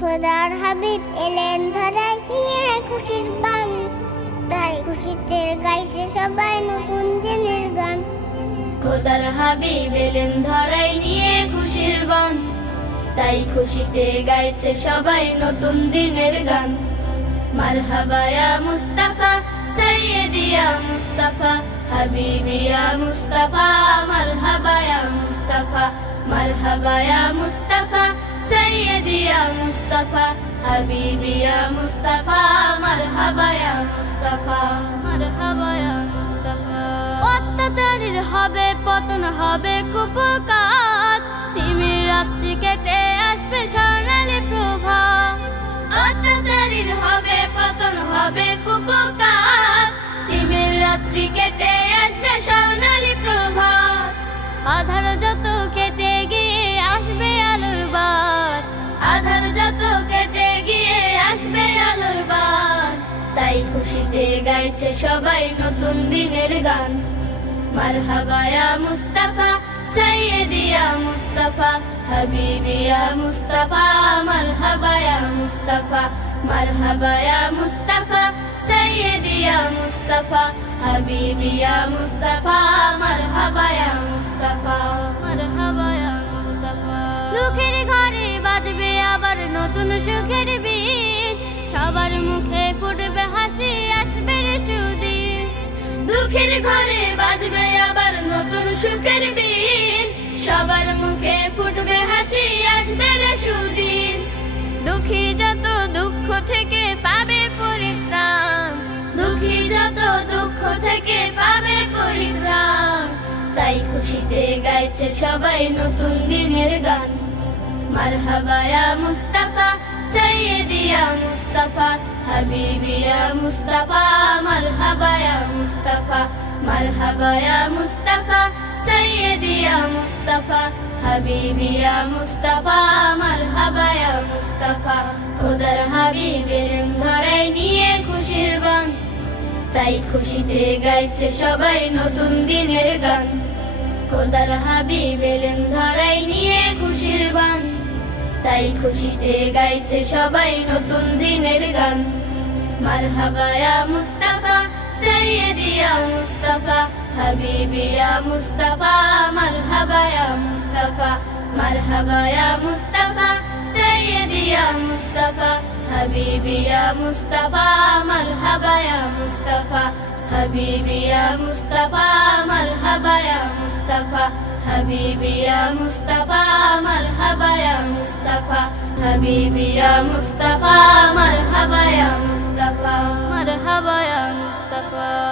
খোদার হাবিব এলেন ধরায় নিয়ে খুশির বান, তাই খুশিতে গাইছে সবাই নতুন দিনের গান। খোদার হাবিব এলেন ধরায় নিয়ে খুশির বান, তাই খুশিতে গাইছে সবাই নতুন দিনের গান। মারহাবা ইয়া মুস্তাফা সাইয়্যিদি ইয়া মুস্তাফা হাবিবি ইয়া মুস্তাফা, মারহাবা ইয়া মুস্তাফা, মারহাবা ইয়া মুস্তাফা সাইয়্যিদি ইয়া মুস্তাফা হাবিবি ইয়া মুস্তাফা, মারহাবা ইয়া মুস্তাফা, মারহাবা ইয়া মুস্তাফা। অত্যাচারীর হবে পতন, হবে কুপকাত, তিমির রাত্রি কেটে আসবে স্বর্ণালী প্রভাত। অত্যাচারীর হবে পতন, হবে কুপকাত, তিমির রাত্রি কেটে আসবে স্বর্ণালী প্রভাত। আধার যত কেটে গিয়ে আসবে আলোর বার, আধার যত কেটে গিয়ে আসবে আলোর বার। তাই খুশিতে গাইছে সবাই নতুন দিনের গান। মারহাবা ইয়া মুস্তাফা সাইয়্যিদি ইয়া মুস্তাফা হাবিবি ইয়া মুস্তাফা, মারহাবা ইয়া মুস্তাফা, মারহাবা ইয়া মুস্তাফা সাইয়্যিদি ইয়া মুস্তাফা হাবিবি ইয়া মুস্তাফা, মারহাবা ইয়া মুস্তাফা, মারহাবা ইয়া মুস্তাফা। দুঃখের ঘরে বাজবে আবার নতুন সুখের বিন, সবার মুখে ফুটবে হাসি, আসবে রে সুদিন। দুঃখের ঘরে বাজবে আবার নতুন সুখের বিন, সবার মুখে ফুটবে হাসি, আসবে রে সুদিন। দুঃখী যত দুঃখ থেকে পাবে পরিত্রাণ, দুঃখী যত দুঃখ থেকে পাবে পরিত্রাণ। তাই খুশিতে গাইছে সবাই নতুন দিনের গান। মারহাবা ইয়া মুস্তাফা সাইয়্যিদি ইয়া মুস্তাফা হাবিবি ইয়া মুস্তাফা, মারহাবা ইয়া মুস্তাফা, মারহাবা ইয়া মুস্তাফা সাইয়্যিদি ইয়া মুস্তাফা হাবিবি ইয়া মুস্তাফা, মারহাবা ইয়া মুস্তাফা। খোদার হাবিব এলেন ধরায় নিয়ে খুশির বান, তাই খুশিতে গাইছে সবাই নতুন দিনের গান। খোদার হাবিব এলেন ধরায় নিয়ে খুশির বান, তাই খুশিতে গাইছে সবাই নতুন দিনের গান। মারহাবা ইয়া মুস্তাফা সাইয়্যিদি ইয়া মুস্তাফা হাবিবি ইয়া মুস্তাফা, মারহাবা ইয়া মুস্তাফা, মারহাবা ইয়া মুস্তাফা সাইয়্যিদি ইয়া মুস্তাফা হাবিবি ইয়া মুস্তাফা, মারহাবা ইয়া মুস্তাফা, হাবিবি ইয়া মুস্তাফা, মারহাবা ইয়া মুস্তাফা, হাবিবি ইয়া মুস্তাফা, মারহাবা ইয়া মুস্তাফা, হাবিবি ইয়া মুস্তাফা, মারহাবা ইয়া মুস্তাফা, মারহাবা ইয়া মুস্তাফা।